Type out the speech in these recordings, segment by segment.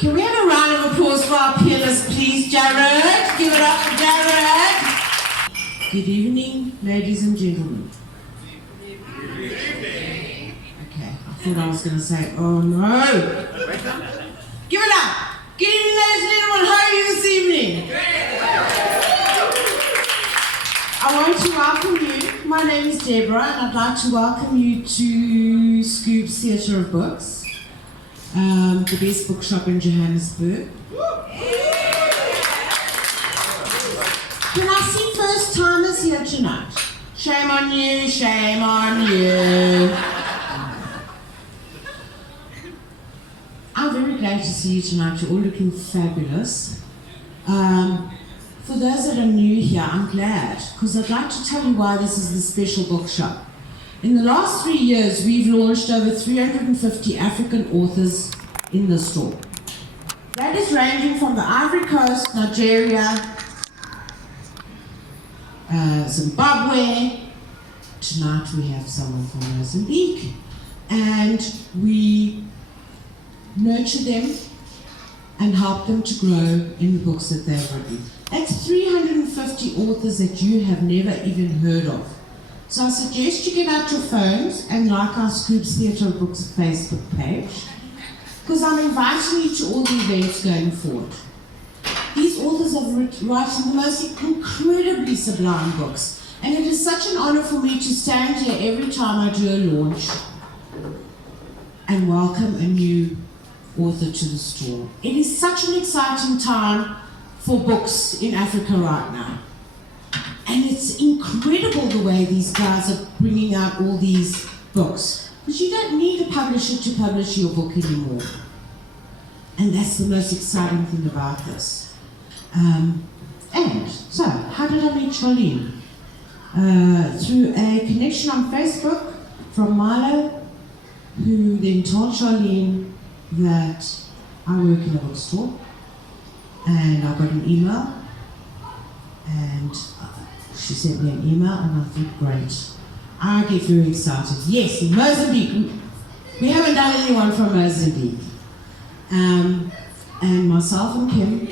Can we have a round of applause for our pianist, please, Jared? Give it up for Jared. Good evening, ladies and gentlemen. Good evening. Okay, I thought I was going to say, oh no. Give it up. Good evening, ladies and gentlemen. How are you this evening? I want to welcome you. My name is Deborah, and I'd like to welcome you to Scoop's Theatre of Books. The best bookshop in Johannesburg. Can I see first timers here tonight? Shame on you, shame on you. I'm very glad to see you tonight. You're all looking fabulous. For those that are new here, I'm glad, because I'd like to tell you why this is the special bookshop. In the last 3 years, we've launched over 350 African authors in the store. That is ranging from the Ivory Coast, Nigeria, Zimbabwe. Tonight we have someone from Mozambique, and we nurture them and help them to grow in the books that they've written. That's 350 authors that you have never even heard of. So I suggest you get out your phones and like our Scoop's Theatre of Books Facebook page, because I'm inviting you to all the events going forward. These authors have written the most incredibly sublime books, and it is such an honor for me to stand here every time I do a launch and welcome a new author to the store. It is such an exciting time for books in Africa right now. And it's incredible the way these guys are bringing out all these books. Because you don't need a publisher to publish your book anymore. And that's the most exciting thing about this. And so, how did I meet Sharlene? Through a connection on Facebook from Milo, who then told Sharlene that I work in a bookstore. And I got an email. And she sent me an email, and I thought, great. I get very excited. Yes, Mozambique. We haven't done anyone from Mozambique. And myself and Kim,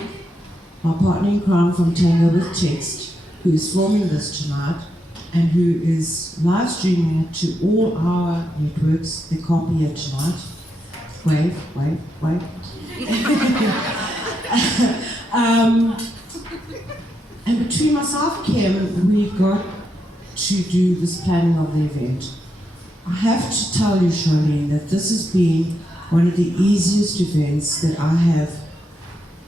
my partner in crime from Tango with Text, who is filming this tonight, and who is live streaming it to all our networks. They can't be here tonight. Wave. And between myself and Kim, we got to do this planning of the event. I have to tell you, Sharlene, that this has been one of the easiest events that I have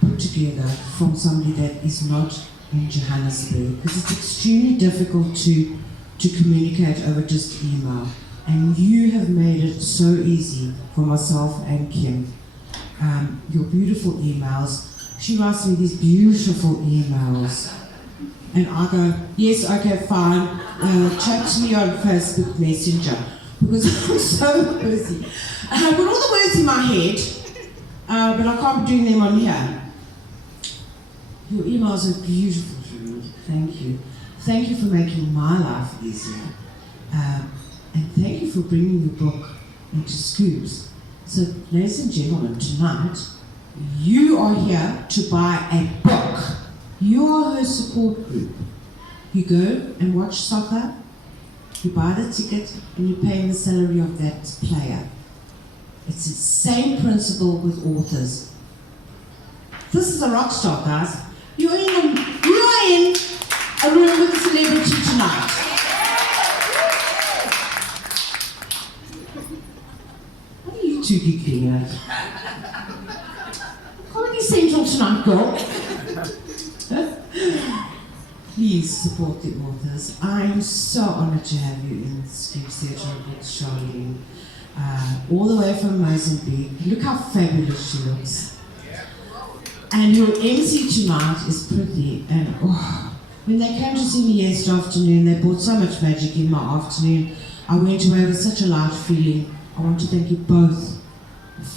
put together from somebody that is not in Johannesburg, because it's extremely difficult to communicate over just email. And you have made it so easy for myself and Kim. Your beautiful emails. She writes me these beautiful emails. And I go, yes, okay, fine. Chat to me on Facebook Messenger, because I'm so busy. And I've got all the words in my head, but I can't be doing them on here. Your emails are beautiful, Sharlene. Thank you. Thank you for making my life easier. And thank you for bringing the book into Scoops. So, ladies and gentlemen, tonight, you are here to buy a book. You are her support group. You go and watch soccer, you buy the ticket, and you pay the salary of that player. It's the same principle with authors. This is a rock star, guys. You are in a room with a celebrity tonight. What are you two giggling at? Comedy Central tonight, girl. Please support the authors. I am so honored to have you in Scoop's Theatre of Books, Sharlene. All the way from Mozambique. Look how fabulous she looks. And your MC tonight is pretty. And when they came to see me yesterday afternoon, they brought so much magic in my afternoon. I went away with such a light feeling. I want to thank you both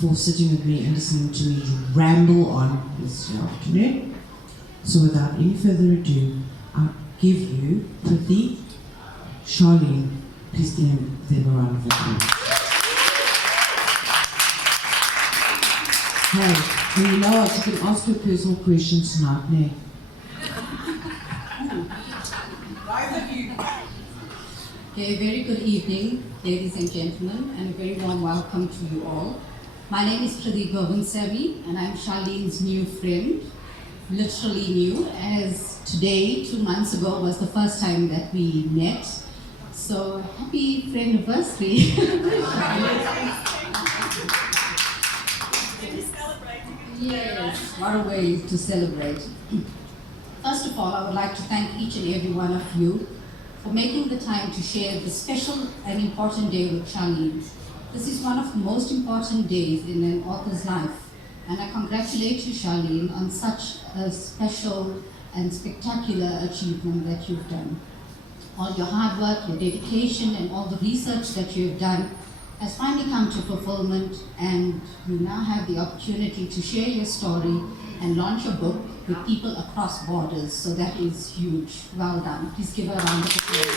for sitting with me and listening to me ramble on yesterday afternoon. So without any further ado, I'll give you Prathi, Sharlene. Please give them a round of applause. Hey, and you know what? You can ask her personal questions tonight, no? Okay, very good evening, ladies and gentlemen, and a very warm welcome to you all. My name is Pradeep Govindsamy, and I'm Sharlene's new friend, literally new, as today, 2 months ago, was the first time that we met. So, happy friendiversary. Yes, what a way to celebrate. First of all, I would like to thank each and every one of you for making the time to share this special and important day with Sharlene. This is one of the most important days in an author's life, and I congratulate you, Sharlene, on such a special and spectacular achievement that you've done. All your hard work, your dedication, and all the research that you have done has finally come to fulfillment, and you now have the opportunity to share your story and launch your book with people across borders. So that is huge. Well done. Please give her a round of applause.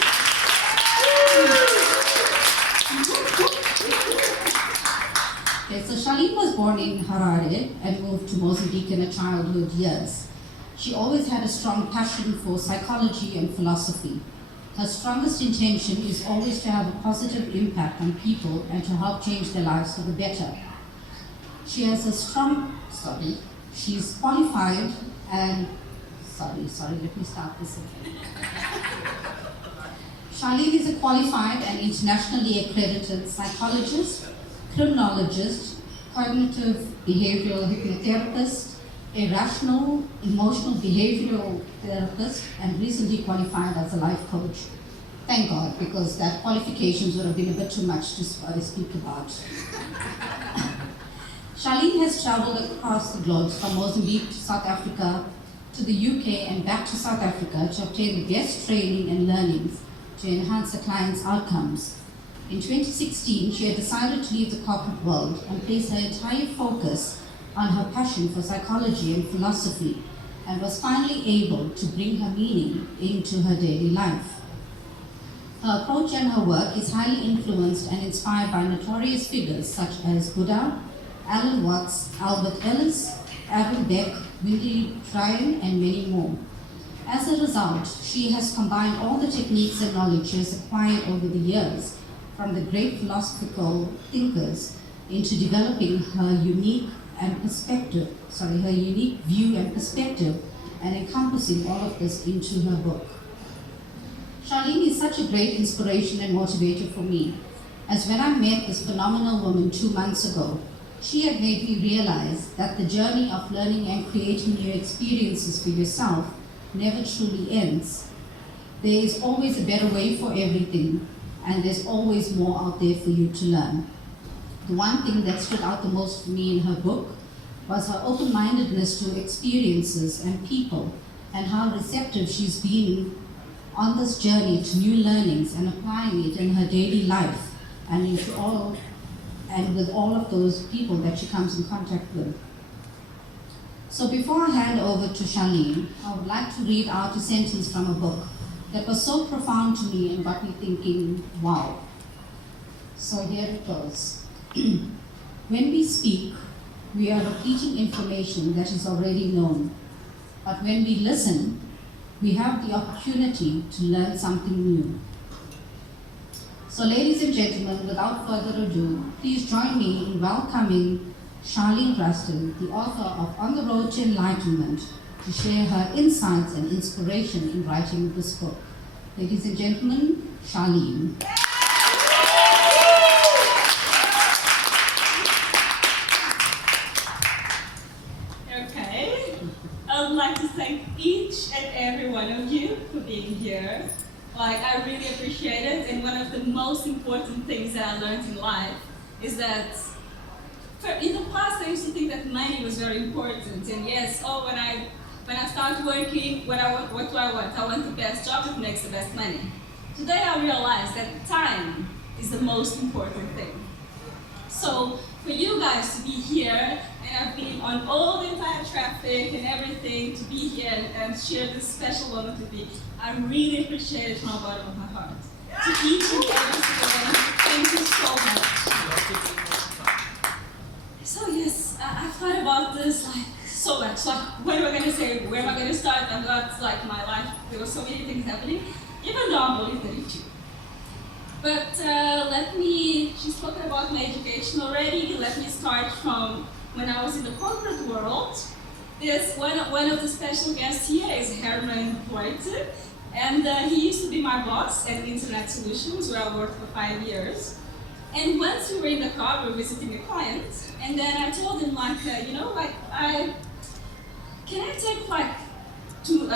Okay, so Sharlene was born in Harare and moved to Mozambique in her childhood years. She always had a strong passion for psychology and philosophy. Her strongest intention is always to have a positive impact on people and to help change their lives for the better. She has a strong, she's qualified and, let me start this again. Sharlene is a qualified and internationally accredited psychologist, criminologist, cognitive behavioral hypnotherapist, a rational, emotional behavioral therapist, and recently qualified as a life coach. Thank God, because that qualifications would have been a bit too much to speak about. Sharlene has traveled across the globe from Mozambique to South Africa to the UK and back to South Africa to obtain the best training and learnings to enhance the client's outcomes. In 2016, she had decided to leave the corporate world and place her entire focus on her passion for psychology and philosophy, and was finally able to bring her meaning into her daily life. Her approach and her work is highly influenced and inspired by notorious figures such as Buddha, Alan Watts, Albert Ellis, Aaron Beck, Willie Tryon, and many more. As a result, she has combined all the techniques and knowledge she has acquired over the years from the great philosophical thinkers into developing her unique view and perspective, and encompassing all of this into her book. Sharlene is such a great inspiration and motivator for me, as when I met this phenomenal woman 2 months ago, she had made me realize that the journey of learning and creating new experiences for yourself never truly ends. There is always a better way for everything, and there's always more out there for you to learn. The one thing that stood out the most for me in her book was her open-mindedness to experiences and people, and how receptive she's been on this journey to new learnings and applying it in her daily life and with all of those people that she comes in contact with. So before I hand over to Sharlene, I would like to read out a sentence from a book that was so profound to me and got me thinking, wow. So here it goes. When we speak, we are repeating information that is already known. But when we listen, we have the opportunity to learn something new. So ladies and gentlemen, without further ado, please join me in welcoming Sharlene Raston, the author of On the Road to Enlightenment, to share her insights and inspiration in writing this book. Ladies and gentlemen, Sharlene. Okay, I would like to thank each and every one of you for being here. I really appreciate it, and one of the most important things that I learned in life is that in the past I used to think that money was very important, and yes, when I start working, what do I want? I want the best job that makes the best money. Today I realized that time is the most important thing. So for you guys to be here, and I've been on all the entire traffic and everything, to be here and share this special moment with me, I really appreciate it from the bottom of my heart. To each and every single one, thank you so much. So yes, I've thought about like, what am I going to say? Where am I going to start? And that's like my life. There were so many things happening, even though I'm only 32. But she's spoken about my education already. Let me start from when I was in the corporate world. There's one of the special guests here is Herman Voigt, and he used to be my boss at Internet Solutions, where I worked for 5 years. And once we were in the car, we were visiting a client, and then I told him, can I take like 2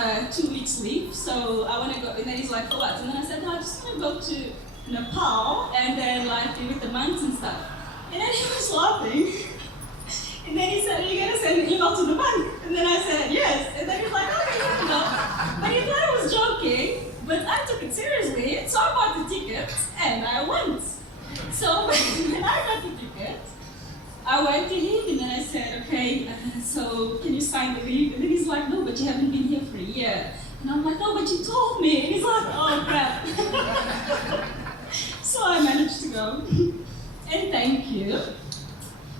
weeks leave? So I want to go, and then he's like, for what? And then I said, no, I just want to go to Nepal and then like be with the monks and stuff. And then he was laughing. And then he said, are you going to send an email to the monk? And then I said, yes. And then he's like, okay, you know. But he thought I was joking, but I took it seriously. So I bought the ticket and I went. So when I got the ticket, I went to him and then I said, okay, so can you sign the leave? And then he's like, no, but you haven't been here for a year. And I'm like, no, but you told me. And he's like, oh, crap. So I managed to go. And thank you.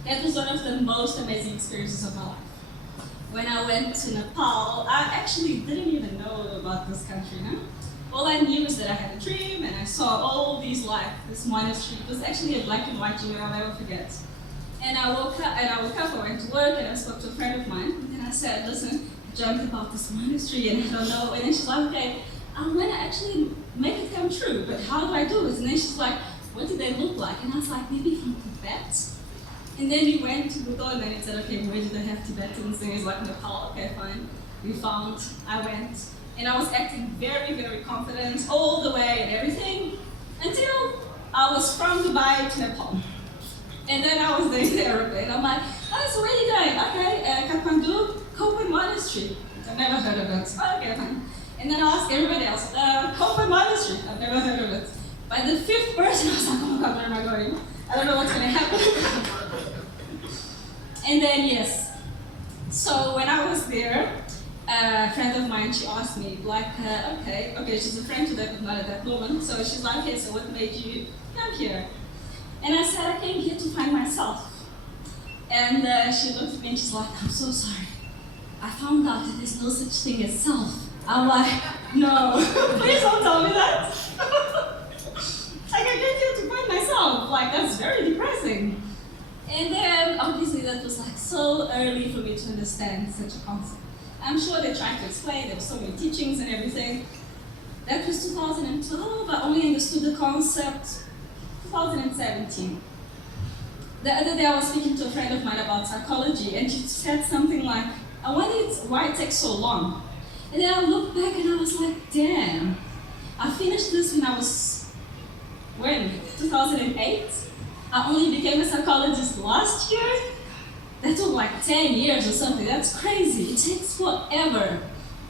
That was one of the most amazing experiences of my life. When I went to Nepal, I actually didn't even know about this country, no? All I knew is that I had a dream and I saw all these this monastery. It was actually a black and white dream I'll never forget. And I woke up, I went to work and I spoke to a friend of mine. And then I said, listen, I dreamt about this monastery and I don't know. And then she's like, okay, I want to actually make it come true, but how do I do it? And then she's like, what do they look like? And I was like, maybe from Tibet? And then we went to Google and then it said, okay, where do they have Tibetans? And it's like, Nepal, okay, fine. We found, I went. And I was acting very, very confident all the way and everything until I was from Dubai to Nepal. And then I was there in the aeroplane. I'm like, oh, so where are you going? Okay, Kathmandu, Kopan Monastery. I've never heard of it. Oh, okay, fine. And then I asked everybody else, Kopan Monastery. I've never heard of it. By the 5th person, I was like, oh my God, where am I going? I don't know what's going to happen. And then, yes. So when I was there, a friend of mine, she asked me, like, okay, she's a friend to that, but not at that moment. So she's like, okay, so what made you come here? And I said, I came here to find myself. And she looked at me and she's like, I'm so sorry. I found out that there's no such thing as self. I'm like, no, please don't tell me that. Like, I came here to find myself. Like, that's very depressing. And then, obviously, that was like so early for me to understand such a concept. I'm sure they tried to explain, there were so many teachings and everything. That was 2012, I only understood the concept 2017. The other day I was speaking to a friend of mine about psychology and she said something like, I wondered why it takes so long. And then I looked back and I was like, damn, I finished this when I was, 2008? I only became a psychologist last year? That took like 10 years or something. That's crazy. It takes forever.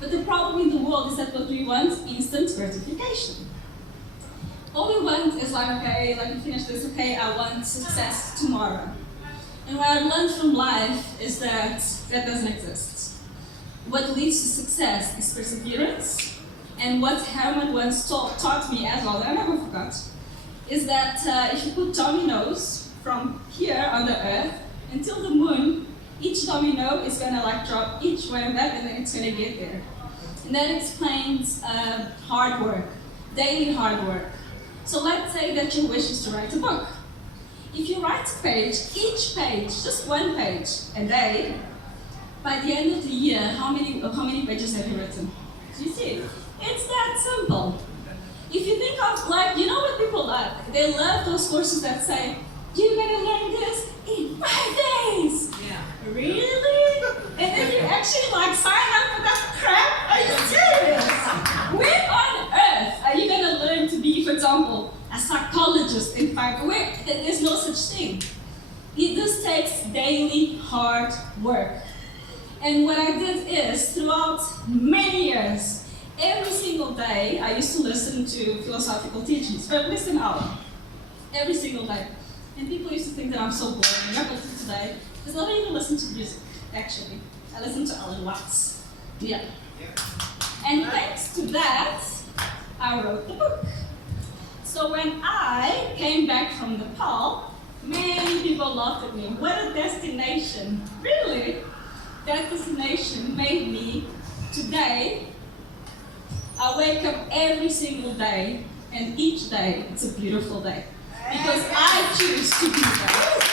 But the problem in the world is that what we want is instant gratification. All we want is like, okay, let me finish this, okay, I want success tomorrow. And what I've learned from life is that that doesn't exist. What leads to success is perseverance. And what Herman once taught me as well, that I never forgot, is that if you put dominoes from here on the earth until the moon, each domino is gonna like drop each one of that and then it's gonna get there. And that explains hard work, daily hard work. So let's say that your wish is to write a book. If you write a page, each page, just one page a day, by the end of the year, how many pages have you written? Do you see? It's that simple. If you think of like, you know what people love? They love those courses that say, you're gonna learn this in 5 days. Yeah. Really? And then you actually like sign up for that crap? Are you serious? Where on earth are you gonna learn to be, for example, a psychologist in 5 days? There's no such thing. This takes daily hard work. And what I did is, throughout many years, every single day, I used to listen to philosophical teachings, but listen out, every single day. And people used to think that I'm so boring, not listening today, because I don't even listen to music, actually. I listen to Alan Watts. Yeah. And thanks to that, I wrote the book. So when I came back from Nepal, many people laughed at me. What a destination. Really? that destination made me, today, I wake up every single day, and each day it's a beautiful day. Because I choose to be there.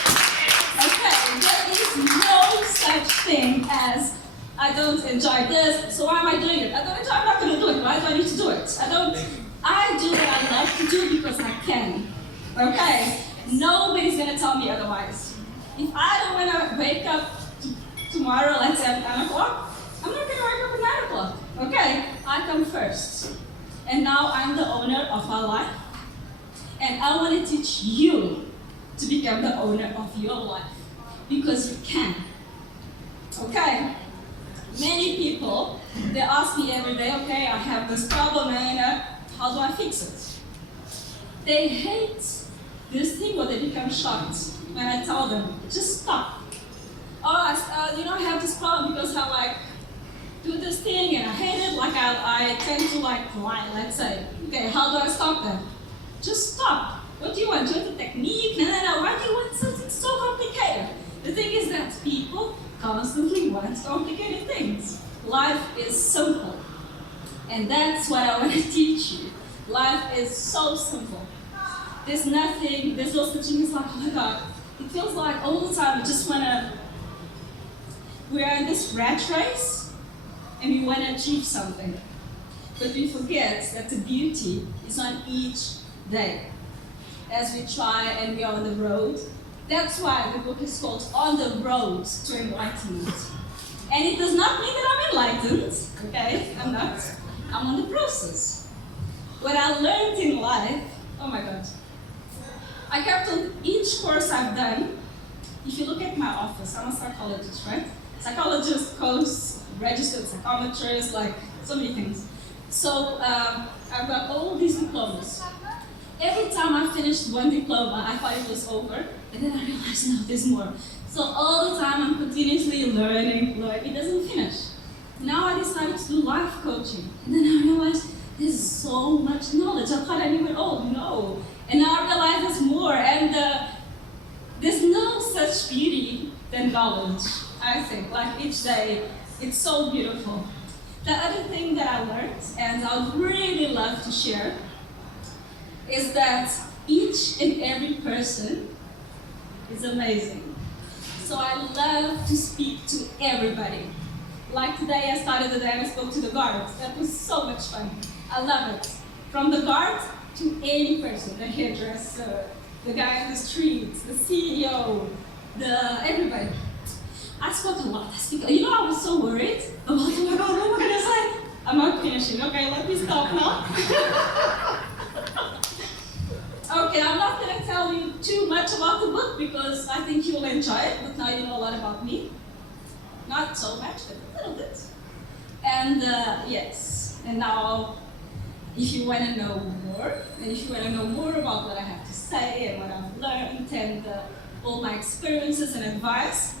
Okay, there is no such thing as I don't enjoy this, so why am I doing it? I don't enjoy, I'm not going to do it. Why do I need to do it? I do what I love to do because I can. Okay? Nobody's going to tell me otherwise. If I don't want to wake up tomorrow, let's say at 9 o'clock, I'm not going to wake up at 9 o'clock. Okay? I come first. And now I'm the owner of my life. And I want to teach you to become the owner of your life. Because you can. Okay? Many people, they ask me every day, okay, I have this problem and how do I fix it? They hate this thing or they become shocked when I tell them, just stop. Oh, I have this problem because I do this thing and I hate it, I tend to lie, let's say. Okay, how do I stop that? Just stop. What do you want? Do you want the technique? No. Why do you want something so complicated? The thing is that people constantly want complicated things. Life is simple. And that's what I want to teach you. Life is so simple. There's no such thing as oh my God. It feels like all the time we are in this rat race and we want to achieve something. But we forget that the beauty is on each day. As we try and we are on the road. That's why the book is called On the Road to Enlightenment. And it does not mean that I'm enlightened, okay? I'm not. I'm on the process. What I learned in life, oh my God. I kept on each course I've done. If you look at my office, I'm a psychologist, right? Psychologist, coach, registered psychometrist, so many things. So I've got all these diplomas. Every time I finished one diploma, I thought it was over, and then I realized, no, there's more. So all the time I'm continuously learning. It doesn't finish. Now I decided to do life coaching, and then I realized there's so much knowledge. I thought I knew it all, no. And now I realize there's more, and there's no such beauty than knowledge, I think. Each day, it's so beautiful. The other thing that I learned, and I would really love to share, is that each and every person is amazing. So I love to speak to everybody. Like today, I started the day and I spoke to the guards. That was so much fun. I love it. From the guard to any person, the hairdresser, the guy in the streets, the CEO, everybody. I spoke a lot. I was so worried about, oh my God, what am I going to say? I'm not finishing. Okay, let me stop now. Okay, I'm not going to tell you too much about the book because I think you'll enjoy it, but now you know a lot about me. Not so much, but a little bit. And yes, and now if you want to know more, and if you want to know more about what I have to say and what I've learned and all my experiences and advice,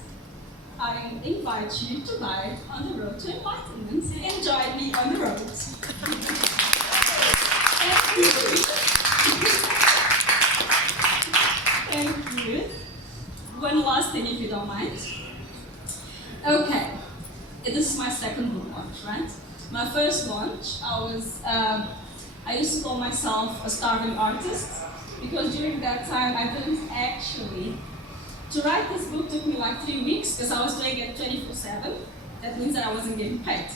I invite you to buy On the Road to Enlightenment and join me on the road. Thank you. Thank you. One last thing, if you don't mind. Okay, this is my second book launch, right? My first launch, I used to call myself a starving artist because during that time I didn't actually. To write this book took me 3 weeks because I was doing it 24/7. That means that I wasn't getting paid.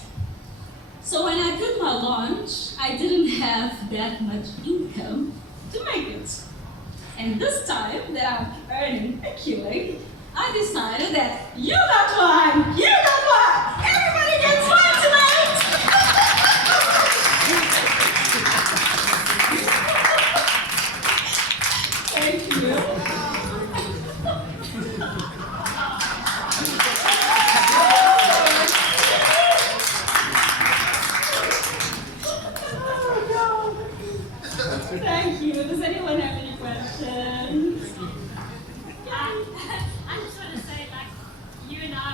So when I did my launch, I didn't have that much income to make it. And this time that I'm earning a killing, I decided that you got one! Everybody gets one tonight! Thank you. Thank you. Does anyone have any questions? I just want to say, you and I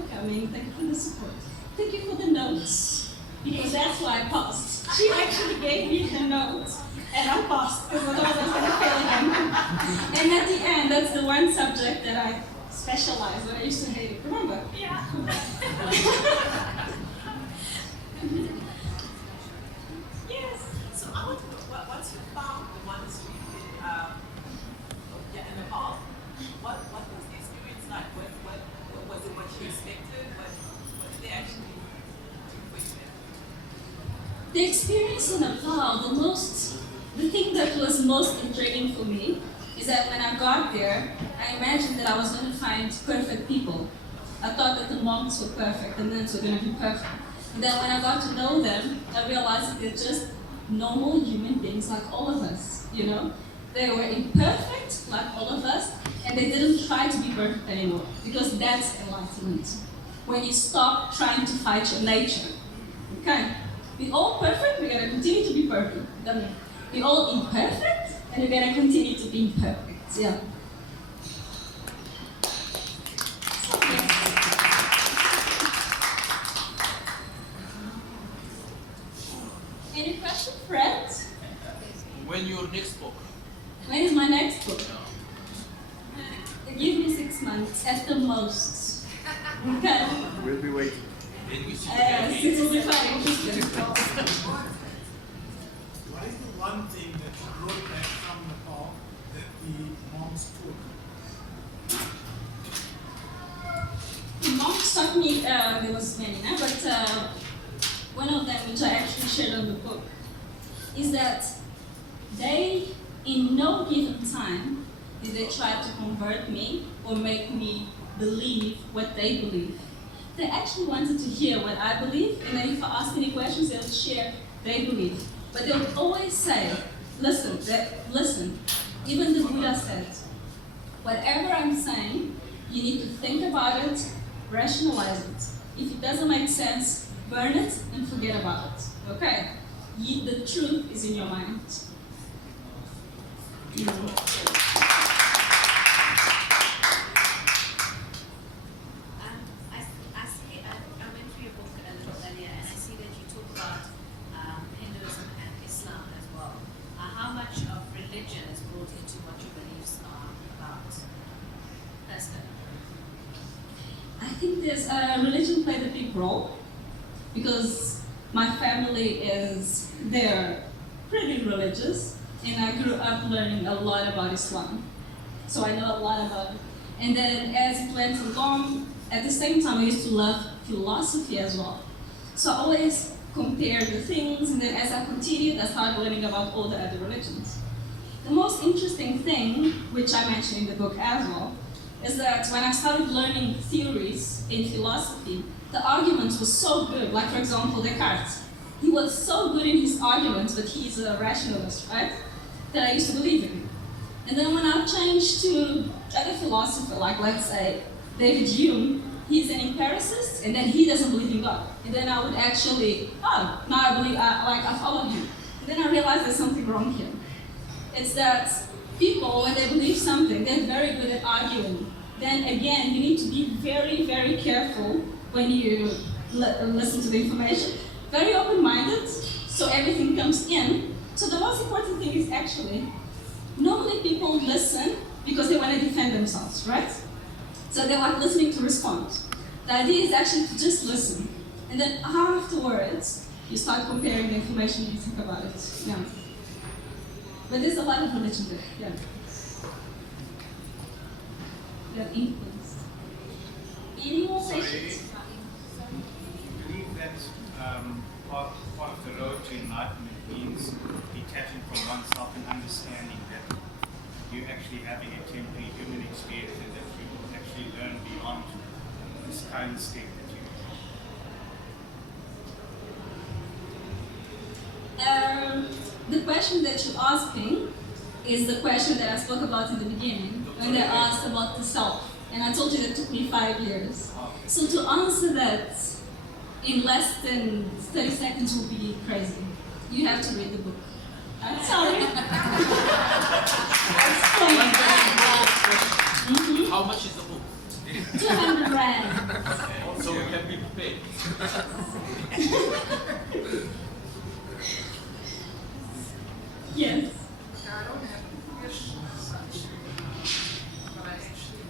for coming. Thank you for the support. Thank you for the notes, because that's why I passed. She actually gave me the notes, and I passed, because otherwise I was going to fail again. And at the end, that's the one subject that I specialized in. I used to hate it. Remember? Yeah. Yes. So I want to know, once you found the ones you did in Nepal, what was the experience like? What was it what you expected? What did they actually do for you? The experience in Nepal, the thing that was most intriguing for me is that when I got there, I imagined that I was going to find perfect people. I thought that the monks were perfect, the nuns were going to be perfect. And then when I got to know them, I realized that they're just normal human beings like all of us, you know? They were imperfect like all of us, and they didn't try to be perfect anymore, because that's enlightenment. When you stop trying to fight your nature, okay? We're all perfect, we're going to continue to be perfect. We're all imperfect, and we're going to continue to be imperfect, yeah. Any question, Fred? When your next book? When is my next book? Give me 6 months at the most. Okay. We'll be waiting. Then we see It will be quite interesting. What is the one thing that you brought back from Nepal that the monks took? The monks taught me, there was many, but one of them, which I actually shared on the book, is that they, in no given time, did they try to convert me or make me believe what they believe. They actually wanted to hear what I believe, and then if I asked any questions, they would share they believe. But they would always say, listen, even the Buddha said, whatever I'm saying, you need to think about it, rationalize it. If it doesn't make sense, burn it and forget about it. Okay? The truth is in your mind. I went through your book a little earlier, and I see that you talk about Hinduism and Islam as well. How much of religion is brought into what your beliefs are about? Personally, I think religion played a big role, because my family they're pretty religious, and I grew up learning a lot about Islam. So I know a lot about it. And then as it went along, at the same time I used to love philosophy as well. So I always compared the things, and then as I continued, I started learning about all the other religions. The most interesting thing, which I mentioned in the book as well, is that when I started learning theories in philosophy, the arguments were so good. Like, for example, Descartes. He was so good in his arguments, but he's a rationalist, right? That I used to believe in. And then when I changed to other philosopher, like let's say David Hume, he's an empiricist, and then he doesn't believe in God. And then I would actually, now I believe, I follow him. And then I realized there's something wrong here. It's that people, when they believe something, they're very good at arguing. Then again, you need to be very, very careful when you listen to the information. Very open-minded, so everything comes in. So the most important thing is actually, normally people listen because they want to defend themselves, right? So they like listening to respond. The idea is actually to just listen. And then afterwards, you start comparing the information and you think about it. Yeah. But there's a lot of religion there, yeah. That influence. Any more questions? I believe that part of the road to enlightenment means detaching from oneself and understanding that you're actually having a temporary human experience, and that you actually learn beyond this current state that you're in. The question that you're asking is the question that I spoke about in the beginning, when they asked about the self. And I told you that took me 5 years. So to answer that in less than 30 seconds will be crazy. You have to read the book. I'm sorry. How much is the book? 200 rand. So we can be prepared. Yes. I don't have a question as such, but I actually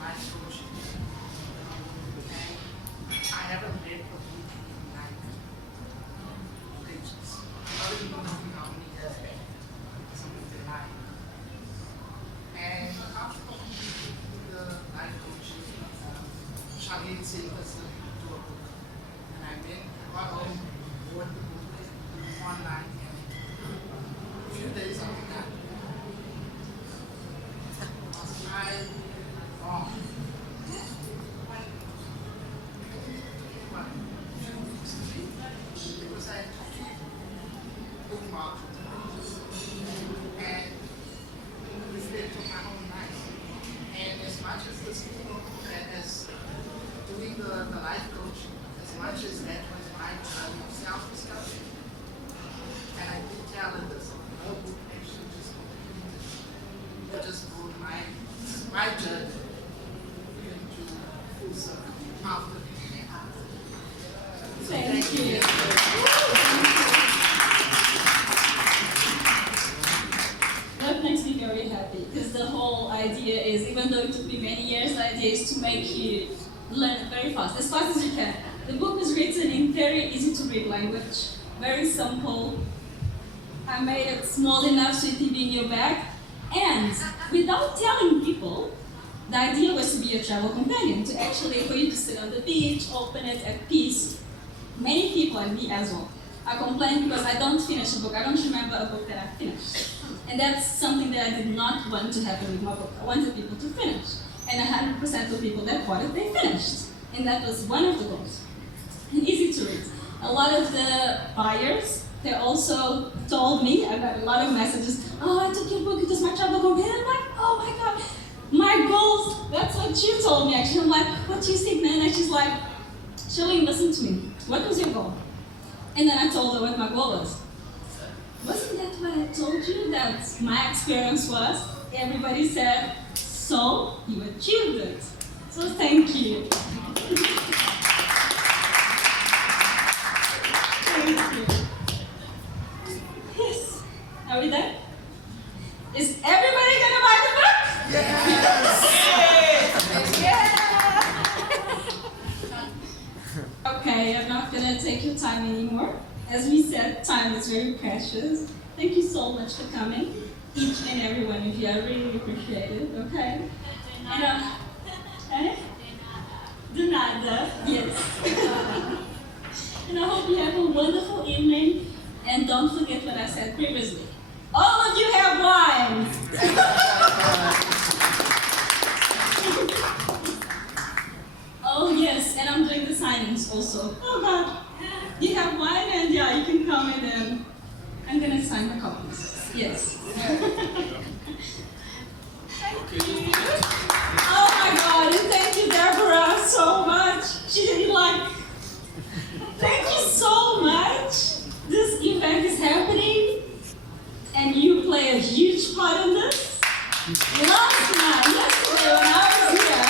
life coaching. And I haven't read the book in like pages. I don't even know how many years back, something like that. And after talking to the life coaching, Sharlene said us to a book. And I went, got home, bought the book online, and a few days after that, was I wrong? But a few weeks later, because I had to keep bookmarked and reflect on my own life. And as much as this book, as doing the life coaching, as much as that was my journey of self-discovery, and I did tell her this, her book actually just brought my journey into full circle after being out. So Thank you. That makes me very happy because the whole idea is, even though it took me many years, the idea is to make you learn very fast as you can. The book is written in very easy to read language, very simple. I made it small enough so it can be in your bag, and without telling people, the idea was to be a travel companion, to actually for you to sit on the beach, open it at peace. Many people, and me as well, I complain because I don't finish a book. I don't remember a book that I finished. And that's something that I did not want to happen with my book. I wanted people to finish. And 100% of people that bought it, they finished. And that was one of the goals. And easy to read. A lot of the buyers, they also told me, I got a lot of messages, oh, I took your book, it was my travel companion. I'm like, oh my God, my goals, that's what you told me actually. I'm like, what do you think, man? And she's like, Sharlene, listen to me. What was your goal? And then I told her what my goal was. Wasn't that what I told you that my experience was? Everybody said, so you achieved it. So thank you. Thank you. Yes. Are we done? Is everybody gonna buy the book? Yes! Yeah! Okay, I'm not gonna take your time anymore. As we said, time is very precious. Thank you so much for coming, each and every one of you. I really appreciate it, okay? And de nada, yes. And I hope you have a wonderful evening. And don't forget what I said previously. All of you have wine! Oh yes, and I'm doing the signings also. Oh God. You have wine and yeah, you can come in and I'm gonna sign the copies. Yes. Thank you. Oh my God, and thank you Deborah so much. She didn't like, thank you so much. This event is happening and you play a huge part in this. Yesterday when I was here,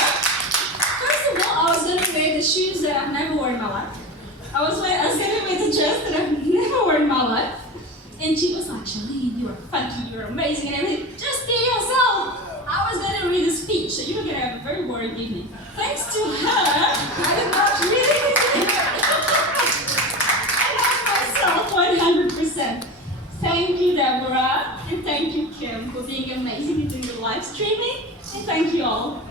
first of all, I was gonna wear the shoes that I've never worn in my life. I was gonna wear the dress that I've never worn in my life. And she was like, Sharlene, you're funky, you're amazing, and everything. Just be yourself. I was gonna read a speech, so you were gonna have a very boring evening. Thanks to her, I did not read it. I love myself 100%. Thank you, Deborah, and thank you, Kim, for being amazing and doing the live streaming. And thank you all.